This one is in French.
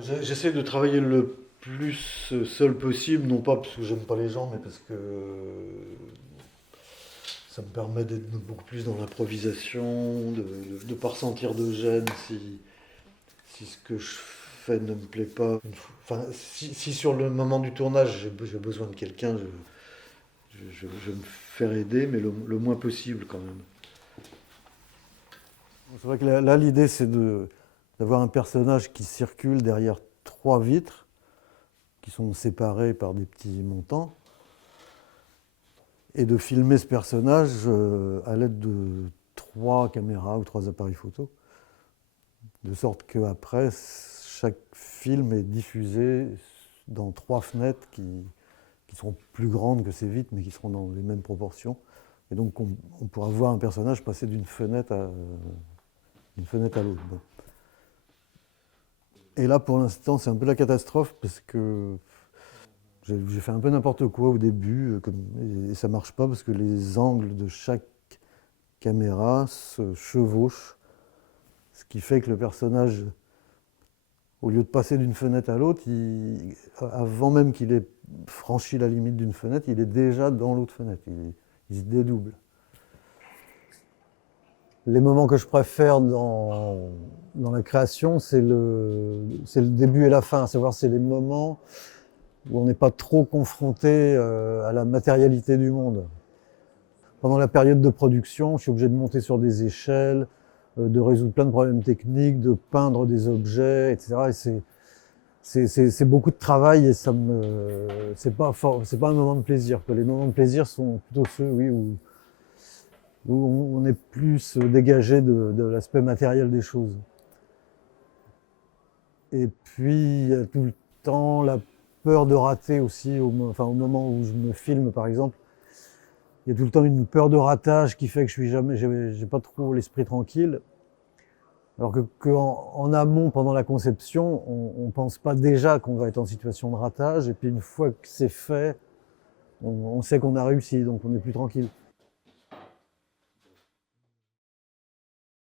J'essaie de travailler le plus seul possible, non pas parce que j'aime pas les gens, mais parce que ça me permet d'être beaucoup plus dans l'improvisation, de ne pas ressentir de gêne si ce que je fais ne me plaît pas. Enfin, si sur le moment du tournage j'ai besoin de quelqu'un, je vais me faire aider, mais le moins possible quand même. C'est vrai que là l'idée c'est d'avoir un personnage qui circule derrière trois vitres qui sont séparées par des petits montants et de filmer ce personnage à l'aide de trois caméras ou trois appareils photo, de sorte qu'après, chaque film est diffusé dans trois fenêtres qui seront plus grandes que ces vitres, mais qui seront dans les mêmes proportions. Et donc on pourra voir un personnage passer d'une fenêtre à l'autre. Bon. Et là, pour l'instant, c'est un peu la catastrophe, parce que j'ai fait un peu n'importe quoi au début, et ça marche pas, parce que les angles de chaque caméra se chevauchent, ce qui fait que le personnage, au lieu de passer d'une fenêtre à l'autre, avant même qu'il ait franchi la limite d'une fenêtre, il est déjà dans l'autre fenêtre, il se dédouble. Les moments que je préfère dans la création, c'est le début et la fin, à savoir c'est les moments où on n'est pas trop confronté à la matérialité du monde. Pendant la période de production, je suis obligé de monter sur des échelles, de résoudre plein de problèmes techniques, de peindre des objets, etc. Et c'est beaucoup de travail, et c'est pas un moment de plaisir. Les moments de plaisir sont plutôt ceux, oui, où on est plus dégagé de l'aspect matériel des choses. Et puis, il y a tout le temps la peur de rater aussi, au moment où je me filme, par exemple. Il y a tout le temps une peur de ratage qui fait que j'ai pas trop l'esprit tranquille. Alors qu'en amont, pendant la conception, on pense pas déjà qu'on va être en situation de ratage, et puis une fois que c'est fait, on sait qu'on a réussi, donc on est plus tranquille.